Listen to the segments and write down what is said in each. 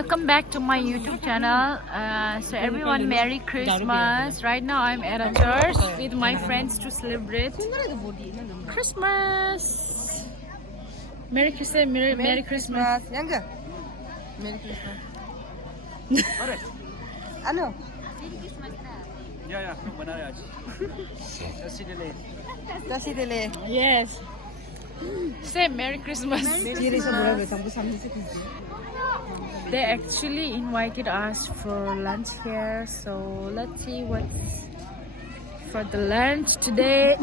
Welcome back to my YouTube channel. So everyone, Merry Christmas. Right now I'm at a church with my friends to celebrate Christmas. Merry Christmas. Merry Christmas. Younger. Merry Christmas. Alright. Ano? Yeah, benar. Kasih delay. Kasi dili. Yes. Say Merry Christmas. They actually invited us for lunch here, so let's see what's for the lunch today.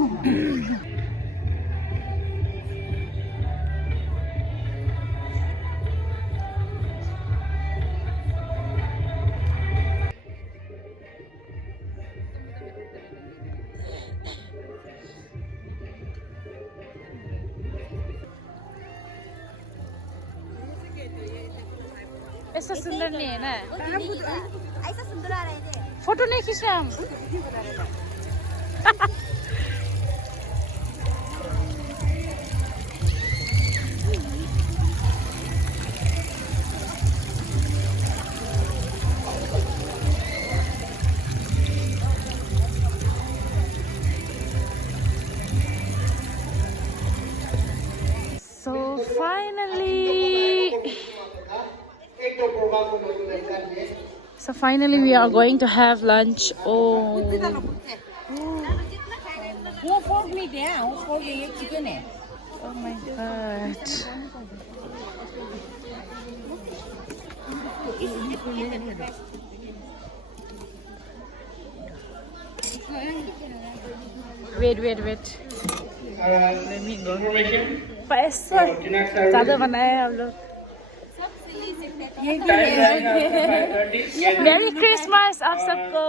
ऐसा सुंदर नहीं है ना ऐसा सुंदर आ रहे थे photo नहीं खींचा हम So finally we are going to have lunch. Oh my god. Wait. Let me go. पैसा ज़्यादा बनाए हम लोग. Merry Christmas आप सबको.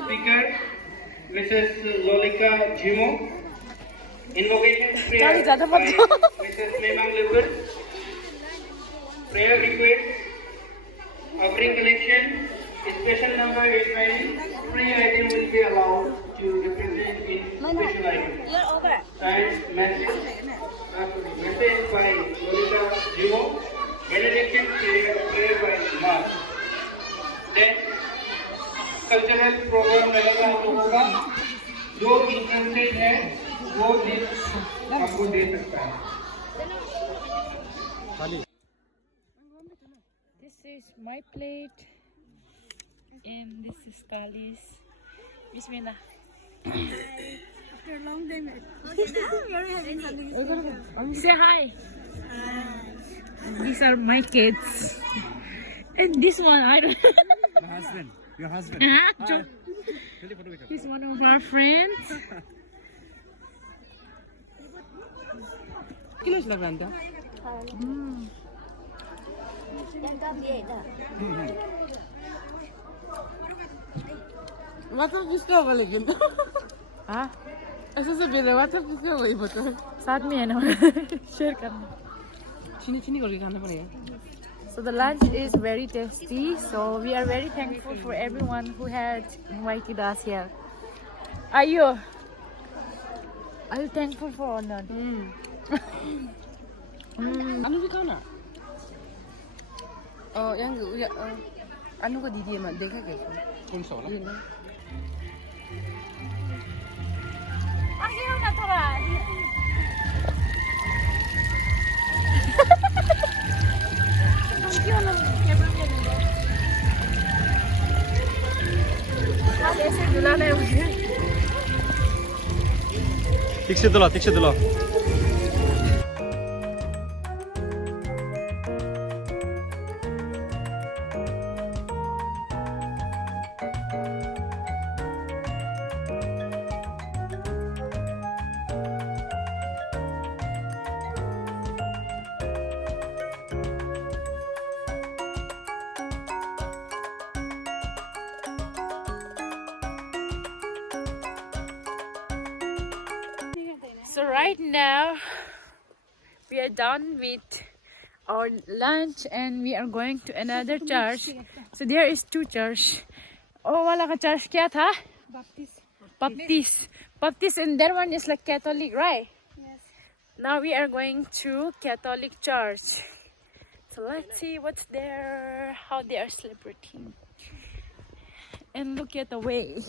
Speaker, Mrs. Zolika Jimo. Invocation prayer. Mrs. Memang Liver. Prayer request. Offering collection. Special number 89. Free item will be allowed to represent in special item. And message by Zolika Jimo. Benediction prayer by Mark. Then cultural program रहेगा आप लोगों का. जो interested है वो आपको दे सकता है. This is my plate and this is Kali's. Bismillah. after a long time you're having something. Say hi. These are my kids and this one I don't. My husband. Your husband. He's one of our friends. Kilos lang randa. Water kisko वाले किन? हाँ? ऐसा सब बेरे water किsko वाले बता. साथ में है ना share करना. चीनी करके खाना पड़ेगा. So the lunch is very tasty. So we are very thankful for everyone who had invited us here. Are you thankful for or not? Anu भी खाना. yang anu को दीदी है देखा क्या? कौन सा वाला? आगे हो ना थोड़ा. ऐसे दुलाना है मुझे. ठीक से दुला. So right now we are done with our lunch and we are going to another church. So there is two church. Oh, wala ka church kya tha? Baptist. And that one is like Catholic, right? Yes. Now we are going to Catholic Church. So let's see what's there, how they are celebrating. And look at the way.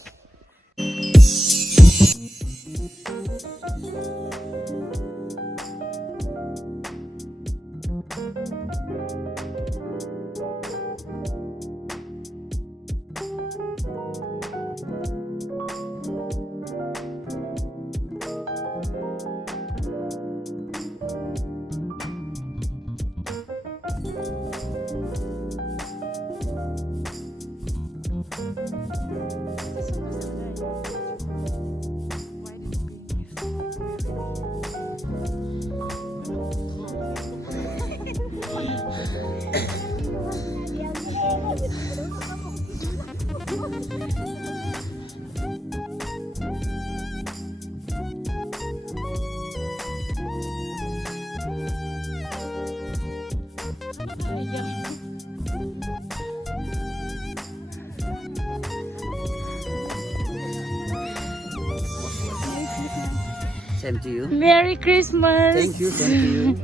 Same to you. Merry Christmas! Thank you, same to you.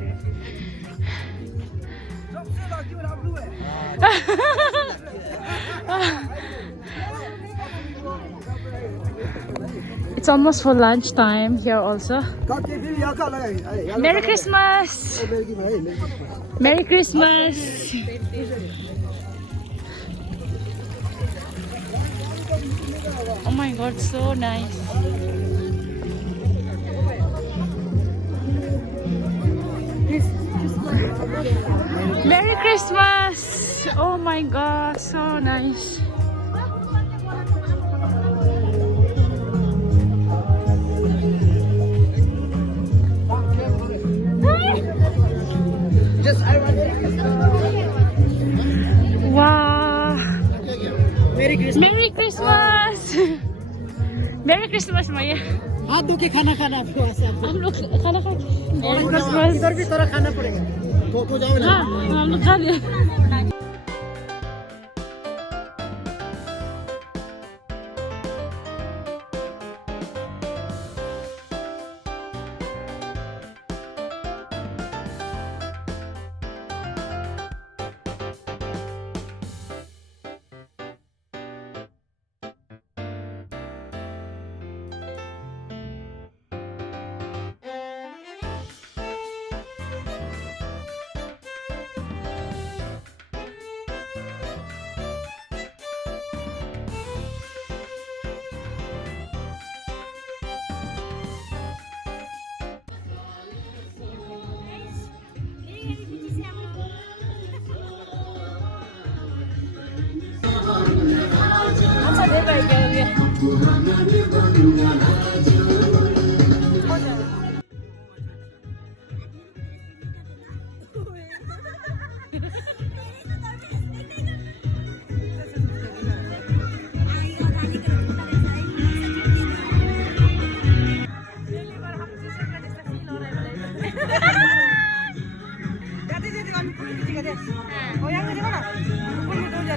It's almost for lunchtime here also. Merry Christmas! Merry Christmas! Oh my god, so nice. Merry Christmas! Oh my god, so nice. Wow! Merry Christmas. Merry Christmas! Merry Christmas, Maya. हाथ धो के खाना खाना हम लोग खाना खा Merry Christmas. इधर भी थोड़ा खाना पड़ेगा तो जाओ ना हाँ, हम लोग खा लिए.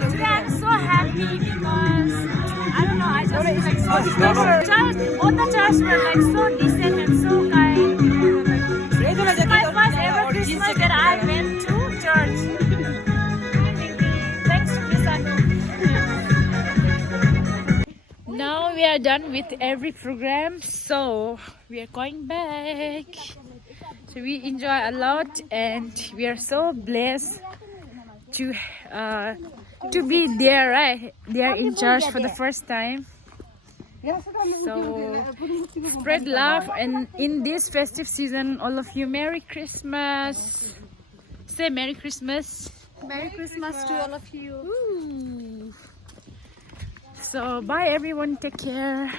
Today I'm so happy because I don't know, I just feel like so special. All the church were like so decent and so kind. This is my first ever Christmas that I went to church. Thanks to Miss Anu. Now we are done with every program, so we are going back. So we enjoy a lot and we are so blessed to be there, right? They are in church for the first time. So spread love, and in this festive season, all of you, Merry Christmas. Say Merry Christmas. Merry Christmas to all of you. Ooh. So bye everyone, take care.